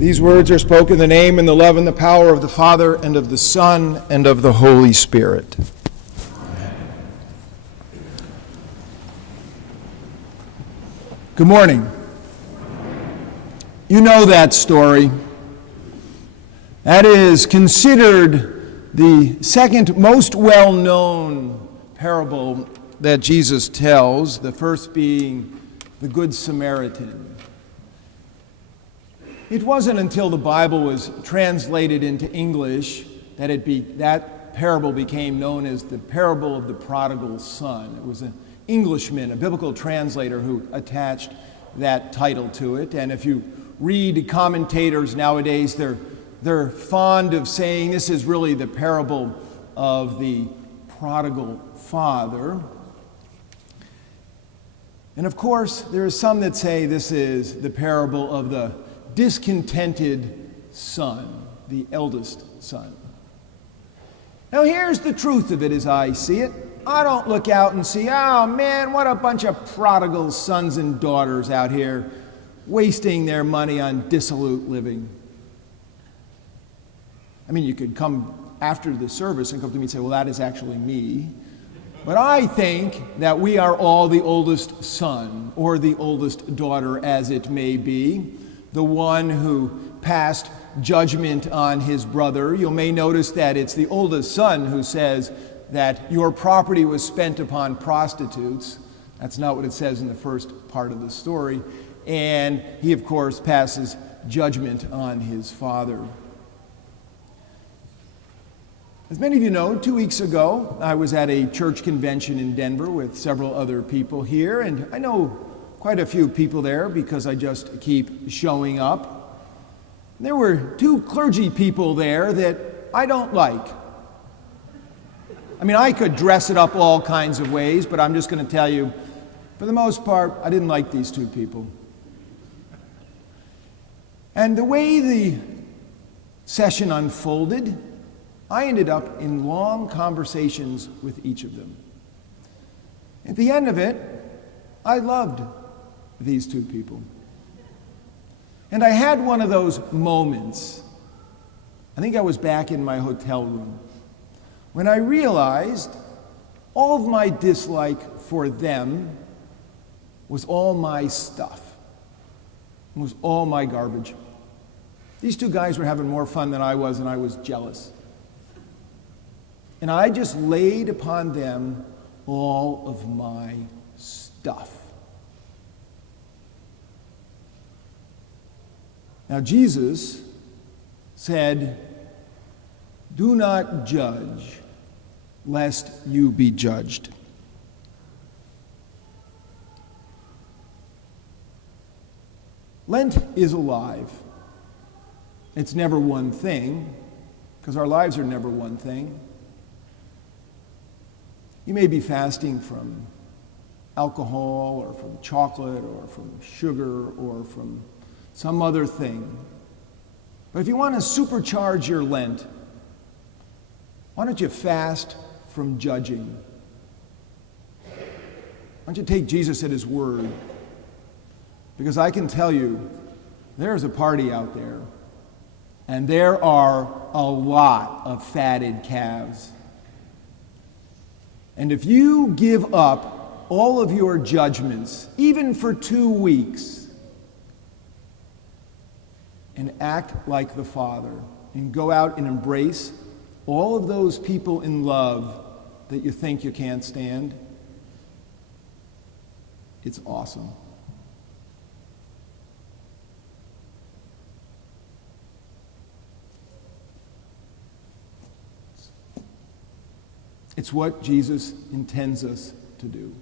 These words are spoken in the name and the love and the power of the Father and of the Son and of the Holy Spirit. Amen. Good morning. You know that story. That is considered the second most well-known parable that Jesus tells, the first being the Good Samaritan. It wasn't until the Bible was translated into English that parable became known as the parable of the prodigal son. It was an Englishman, a biblical translator, who attached that title to it. And if you read commentators nowadays, they're fond of saying this is really the parable of the prodigal father. And of course, there are some that say this is the parable of the discontented son, the eldest son. Now here's the truth of it as I see it. I don't look out and see, oh man, what a bunch of prodigal sons and daughters out here wasting their money on dissolute living. I mean, you could come after the service and come to me and say, well, that is actually me. But I think that we are all the oldest son or the oldest daughter, as it may be, the one who passed judgment on his brother. You may notice that it's the oldest son who says that your property was spent upon prostitutes. That's not what it says in the first part of the story. And he, of course, passes judgment on his father. As many of you know, 2 weeks ago, I was at a church convention in Denver with several other people here, and I know quite a few people there because I just keep showing up. There were two clergy people there that I don't like. I mean, I could dress it up all kinds of ways, but I'm just going to tell you, for the most part, I didn't like these two people. And the way the session unfolded, I ended up in long conversations with each of them. At the end of it, I loved these two people. And I had one of those moments, I think I was back in my hotel room, when I realized all of my dislike for them was all my stuff. It was all my garbage. These two guys were having more fun than I was, and I was jealous. And I just laid upon them all of my stuff. Now, Jesus said, "Do not judge, lest you be judged." Lent is alive. It's never one thing, because our lives are never one thing. You may be fasting from alcohol or from chocolate or from sugar or from some other thing. But if you want to supercharge your Lent, why don't you fast from judging? Why don't you take Jesus at his word? Because I can tell you, there's a party out there, and there are a lot of fatted calves. And if you give up all of your judgments, even for 2 weeks, and act like the Father, and go out and embrace all of those people in love that you think you can't stand, it's awesome. It's what Jesus intends us to do.